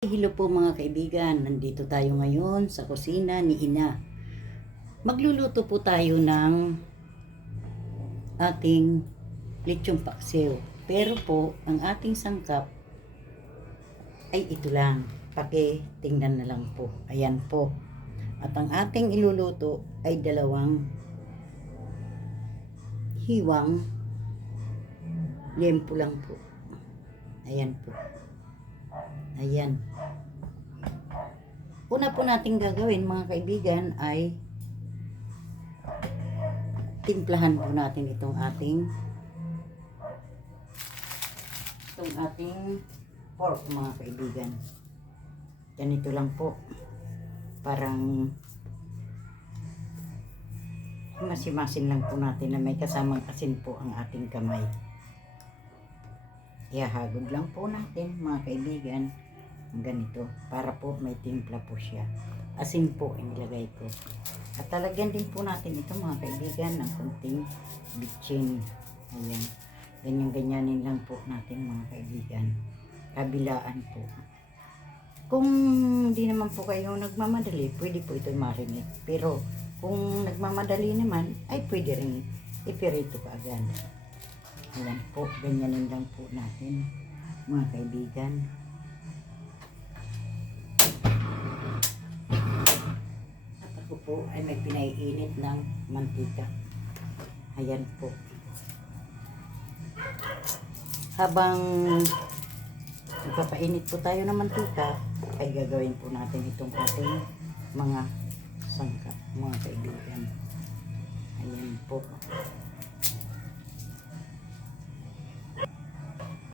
Hello po mga kaibigan, nandito tayo ngayon sa kusina ni Ina. Magluluto po tayo ng ating lechong paksiw. Pero po, ang ating sangkap ay ito lang. Tingnan na lang po. Ayan po. At ang ating iluluto ay dalawang hiwang liempo lang po. Ayan po. Ayan. Una po natin gagawin mga kaibigan ay timplahan po natin itong ating pork mga kaibigan. Ganito lang po. Parang masimasin lang po natin na may kasamang asin po ang ating kamay. Ihahagod lang po natin mga kaibigan. Ganito, para po may timpla po siya. Asin po ang nilagay ko. At talagyan din po natin ito mga kaibigan ng konting bitchin. Ayan. Ganyan-ganyanin lang po natin mga kaibigan. Kabilaan po. Kung hindi naman po kayo nagmamadali, pwede po ito marinate. Pero kung nagmamadali naman, ay pwede rin ipirito kaagad. Ayan po, ganyanin lang po natin mga kaibigan. Po ay may pinaiinit ng mantika. Ayan po. Habang nagpapainit po tayo ng mantika, ay gagawin po natin itong ating mga sangkap, mga kaibigan. Ayan po.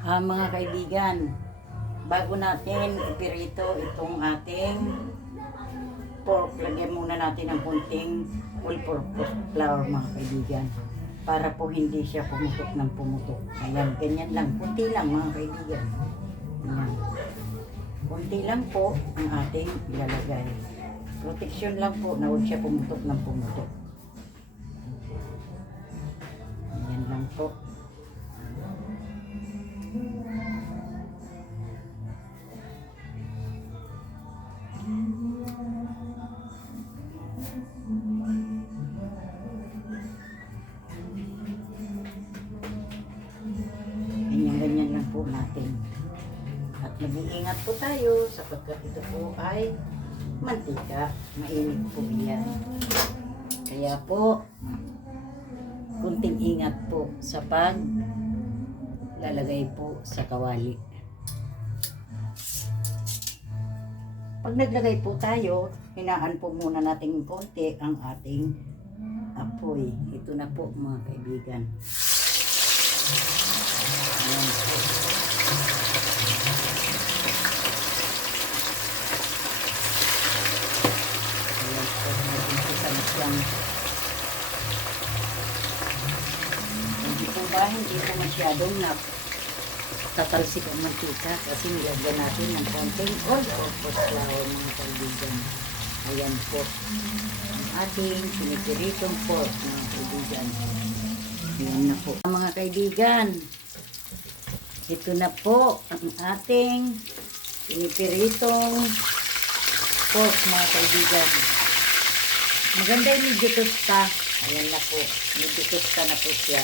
Mga kaibigan, bago natin ipirito itong ating pork, lagyan muna natin ng kunting all-purpose flour mga kaibigan, para po hindi siya pumutok ng pumutok. Ayan, ganyan lang, kunti lang mga kaibigan. Ayan. Kunti lang po ang ating ilalagay. Protection lang po na huwag siya pumutok ng pumutok. Ayan lang po. Ganyan lang po natin. At mag-iingat po tayo sapagkat ito po ay mantika. Mainit po yan. Kaya po, kunting ingat po sa pag lalagay po sa kawali. Pag naglagay po tayo, hinaan po muna natin konti ang ating apoy. Ito na po mga kaibigan. Ayan po. Ayan po. Nag-umpisa na siyang. Hindi po masyadong tatalsik ang mantika kasi nilagyan natin ng konting all-purpose flour mga kaibigan. Ayan po. Ang ating pinipiritong pork mga kaibigan. Ayan na po. Mga kaibigan, ito na po ang ating pinipiritong pork mga kaibigan. Maganda yung medyo tosta. Ayan na po. Medyo tosta na po siya.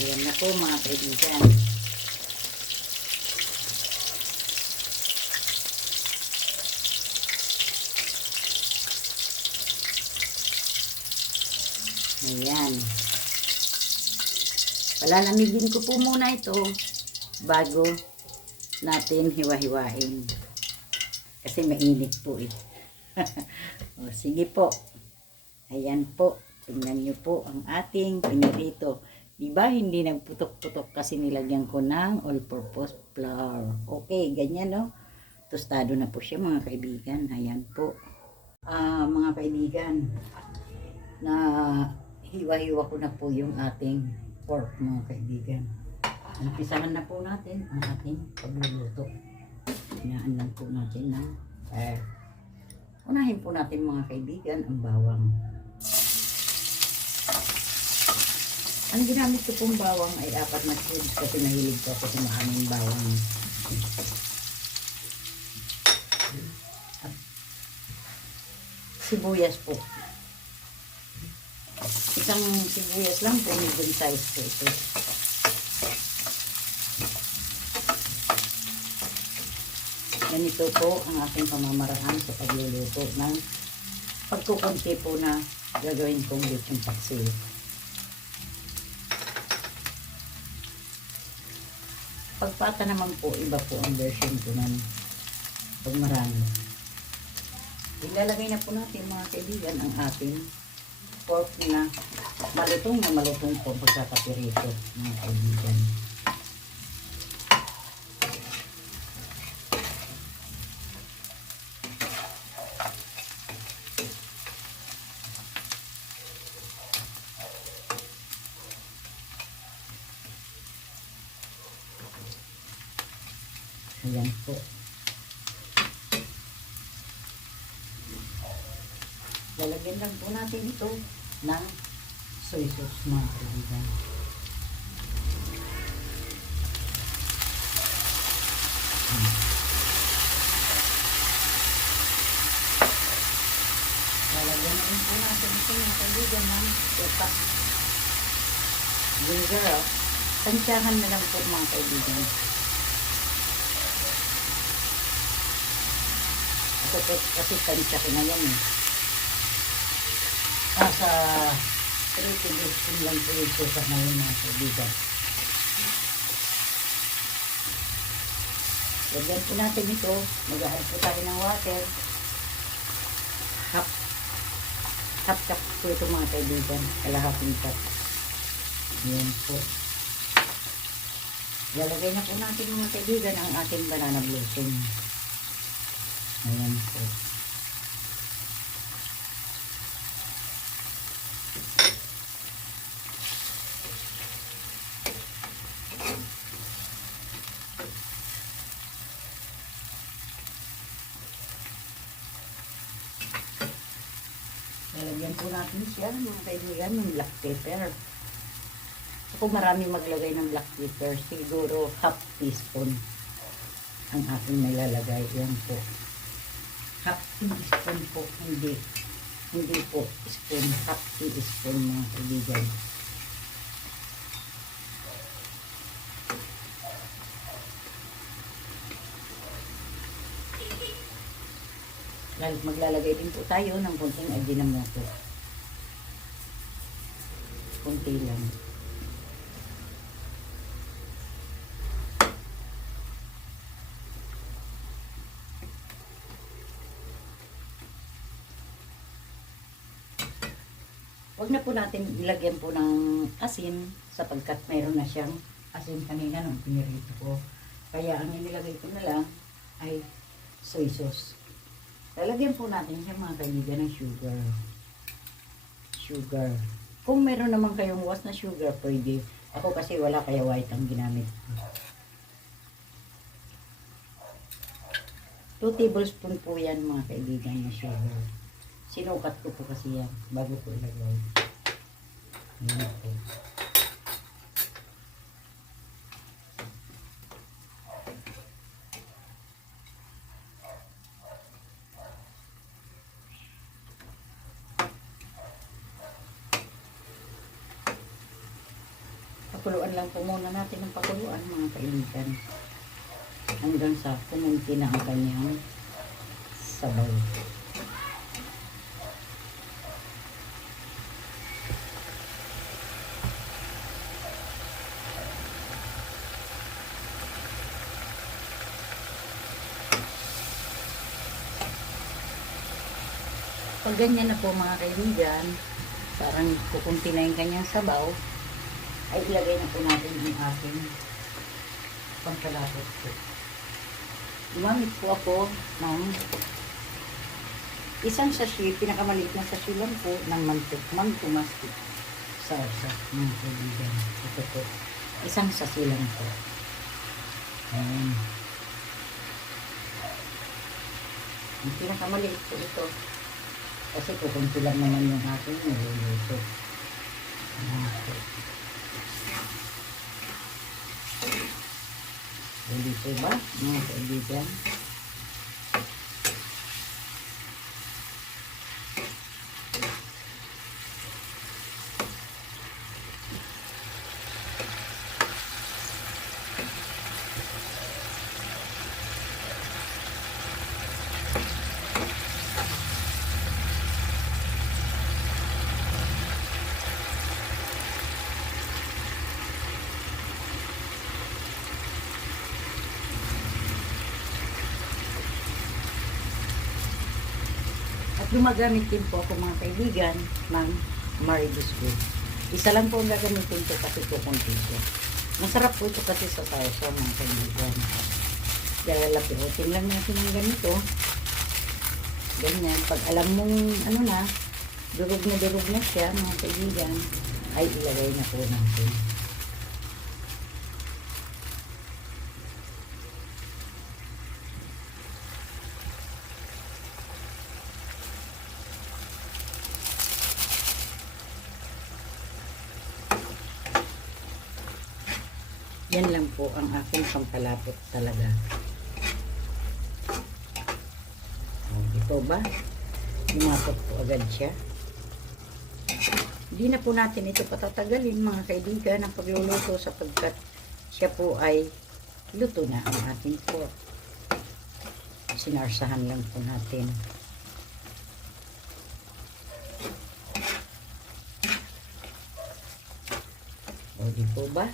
Ayan na po mga kaibigan. Ayan. Palalamigin ko po muna ito bago natin hiwa-hiwain. Kasi mainit po eh. O, sige po. Ayan po. Tingnan nyo po ang ating pinirito. Diba hindi nagputok-putok kasi nilagyan ko ng all-purpose flour. Okay, ganyan no. Tostado na po siya mga kaibigan. Ayan po. Mga kaibigan, na hiwa-hiwa ko na po yung ating pork mga kaibigan. Umpisahan na po natin ang ating pagluluto. Hinaan lang po natin ng unahin po natin mga kaibigan ang bawang. Ang ginamit ko pong bawang ay 4 na cubes kasi nahilig ko sa maraming bawang. sibuyas po. Isang sibuyas lang po, medium size po ito. Ganito po ang aking pamamaraan sa pagluluto ng pagkukunti po na gagawin kong lechon paksiw. Pagpata naman po, iba po ang version ko ng pag marami. Ilalagay na po natin mga kaibigan ang ating pork na malutong po pagkakapirito mga kaibigan. Ayan po. Lalagyan lang po natin ito ng soy sauce mga kaibigan. Lalagyan na rin po natin ito mga kaibigan ng pepa. Ginger. Tansyahan na lang po mga kaibigan. Kasi tansya ko na yan eh. Nasa 3 tablespoon lang po yung suka na yun mga kaibigan. Lagyan po natin ito. Mag-add po tayo ng water. Half cup po ito mga kaibigan. Kalahating cup. Ayan po. Lalagay na po natin mga kaibigan ang ating banana blossom. Ayan po. Lalagyan po natin siya mga kaibigan ng black pepper. Kung marami maglagay ng black pepper, siguro half teaspoon ang aking nilalagay. Yan po. Half teaspoon po, hindi po spoon, half teaspoon mga kaibigan. Maglalagay din po tayo ng konting ajinomoto. Konti lang. Huwag na po natin ilagyan po ng asin sapagkat mayroon na siyang asin kanina nung pinirito ko. Kaya ang inilagay ko na lang ay soy sauce. Lalagyan po natin siya mga kaibigan ng sugar. Sugar. Kung meron naman kayong was na sugar, pwede. Ako kasi wala, kaya white ang ginamit ko. 2 tablespoon po yan mga kaibigan na sugar. Sinukat ko po kasi yan bago ko ilagay. Ayan po. Pakuluan lang po muna natin ng pakuluan mga kaibigan. Hanggang sa kumunti na ang kanyang sabaw. Pag ganyan na po mga kaibigan, parang kukunti na yung kanyang sabaw, ay ilagay na po natin yung ating pangkalapot po. Gumamit po ako ng isang sachet, pinakamaliit na sachet lang po ng mantumastik salsa mga kaibigan. Ito po, isang sachet lang po. Ayan. Ang pinakamaliit po ito. Kasi kukunti lang naman yung ating niluluto. Dito ba mga kaibigan? At gumagamit din po ako mga kaibigan ng Maribus Good. Isa lang po ang gagamitin ko kasi po konti ko. Masarap po ito kasi sa sausaw mga kaibigan. Lalapitin lang natin ng ganito. Ganyan. Pag alam mong ano na, durog na siya mga kaibigan, ay ilagay na po natin. Yan lang po ang aking pampalapot talaga. Ito ba? Lumapot po agad siya. Hindi na po natin ito patatagalin mga kaibigan ang pagluluto sapagkat siya po ay luto na ang ating pork. Sinarsahan lang po natin. O di po ba?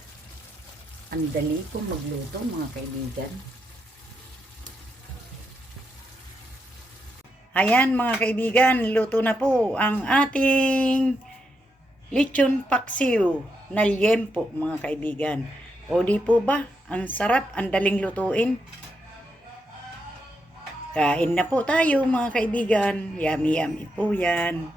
Ang dali po magluto mga kaibigan. Ayan mga kaibigan, luto na po ang ating lechon paksiw na liempo mga kaibigan. O di po ba? Ang sarap, ang daling lutuin. Kain na po tayo mga kaibigan. Yummy yummy po yan.